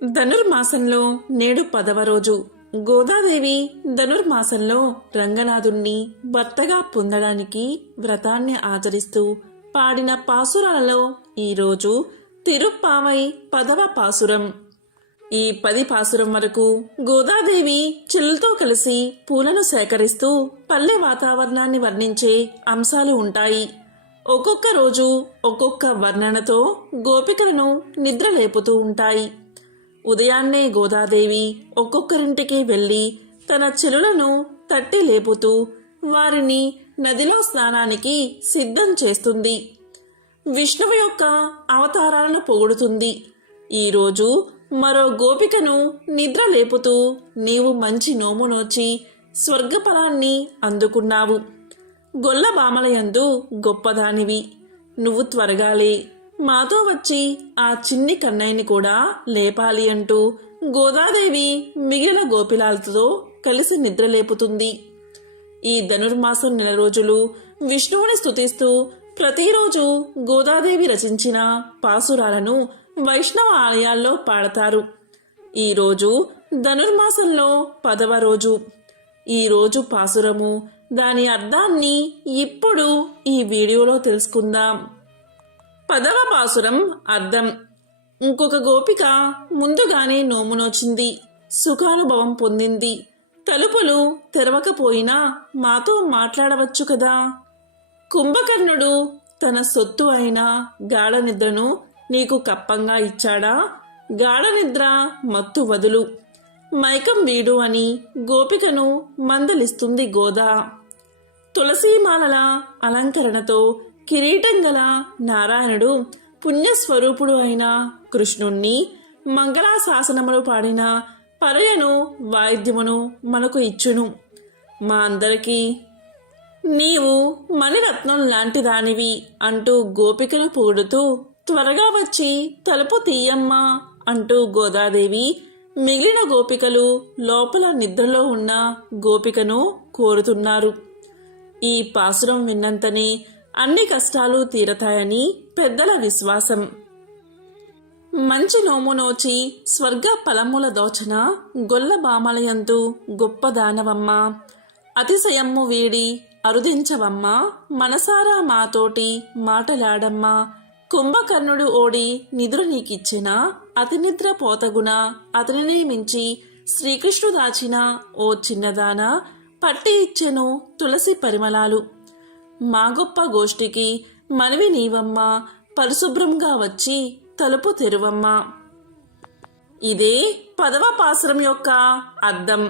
ధనుర్మాసంలో నేడు 10వ రోజు. గోదాదేవి ధనుర్మాసంలో రంగనాథుణ్ణి భర్తగా పొందడానికి వ్రతాన్ని ఆచరిస్తూ పాడిన పాసురాలలో ఈరోజు తిరుప్పావై 10వ పాసురం. ఈ 10 పాసురం వరకు గోదాదేవి చెల్లుతో కలిసి పూలను సేకరిస్తూ పల్లె వాతావరణాన్ని వర్ణించే అంశాలు ఉంటాయి. ఒక్కొక్క రోజు ఒక్కొక్క వర్ణనతో గోపికలను నిద్ర లేపుతూ ఉంటాయి. ఉదయాన్నే గోదాదేవి ఒక్కొక్కరింటికి వెళ్ళి తన చెలులను తట్టి లేపుతూ వారిని నదిలో స్నానానికి సిద్ధం చేస్తుంది. విష్ణువు యొక్క అవతారాలను పొగుడుతుంది. ఈరోజు మరో గోపికను నిద్ర లేపుతూ నీవు మంచి నోము నోచి స్వర్గఫలాన్ని అందుకున్నావు. గొల్లబామలయందు గొప్పదానివి, నువ్వు త్వరగాలే మాతో వచ్చి ఆ చిన్ని కన్నయ్యని కూడా లేపాలి అంటూ గోదాదేవి మిగిలిన గోపిలాలతో కలిసి నిద్రలేపుతుంది. ఈ ధనుర్మాసం నెల రోజులు విష్ణువుని స్తుతిస్తూ ప్రతిరోజు గోదాదేవి రచించిన పాసురాలను వైష్ణవ ఆలయాల్లో పాడతారు. ఈరోజు ధనుర్మాసంలో 10వ రోజు. ఈరోజు పాసురము, దాని అర్థాన్ని ఇప్పుడు ఈ వీడియోలో తెలుసుకుందాం. 10వ పాసురం అర్థం. ఇంకొక గోపిక ముందుగానే నోమునోచింది, సుఖానుభవం పొందింది. తలుపులు తెరవకపోయినా మాతో మాట్లాడవచ్చు కదా. కుంభకర్ణుడు తన సొత్తు అయిన గాఢ నిద్రను నీకు కప్పంగా ఇచ్చాడా? గాఢ నిద్ర మత్తు వదులు, మైకం వీడు అని గోపికను మందలిస్తుంది గోదా. తులసీమాలల అలంకరణతో కిరీటం గల నారాయణుడు పుణ్యస్వరూపుడు అయిన కృష్ణుణ్ణి మంగళాశాసనములు పాడిన పరయను వాయిద్యమును మనకు ఇచ్చును. మా అందరికీ నీవు మణిరత్నం లాంటి దానివి అంటూ గోపికను పొగుడుతూ త్వరగా వచ్చి తలుపు తీయమ్మా అంటూ గోదాదేవి మిగిలిన గోపికలు లోపల నిద్రలో ఉన్న గోపికను కోరుతున్నారు. ఈ పాసురం విన్నంతనే అన్ని కష్టాలు తీరతాయని పెద్దల విశ్వాసం. మంచి నోము నోచి స్వర్గ ఫలముల దోచన గొల్ల బామలయందు గొప్ప దానవమ్మ, అతిశయమ్ము వీడి అరుదించవమ్మ, మనసారా మాతోటి మాటలాడమ్మా. కుంభకర్ణుడు ఓడి నిద్ర నీకిచ్చిన అతి నిద్ర పోతగున అతనిని మించి శ్రీకృష్ణు దాచిన ఓ చిన్నదాన పట్టి ఇచ్చెను తులసి పరిమళాలు. మా గొప్ప గోష్ఠికి మనవి నీవమ్మ, పరిశుభ్రంగా వచ్చి తలుపు తెరువమ్మ. ఇదే 10వ పాసురం యొక్క అర్థం.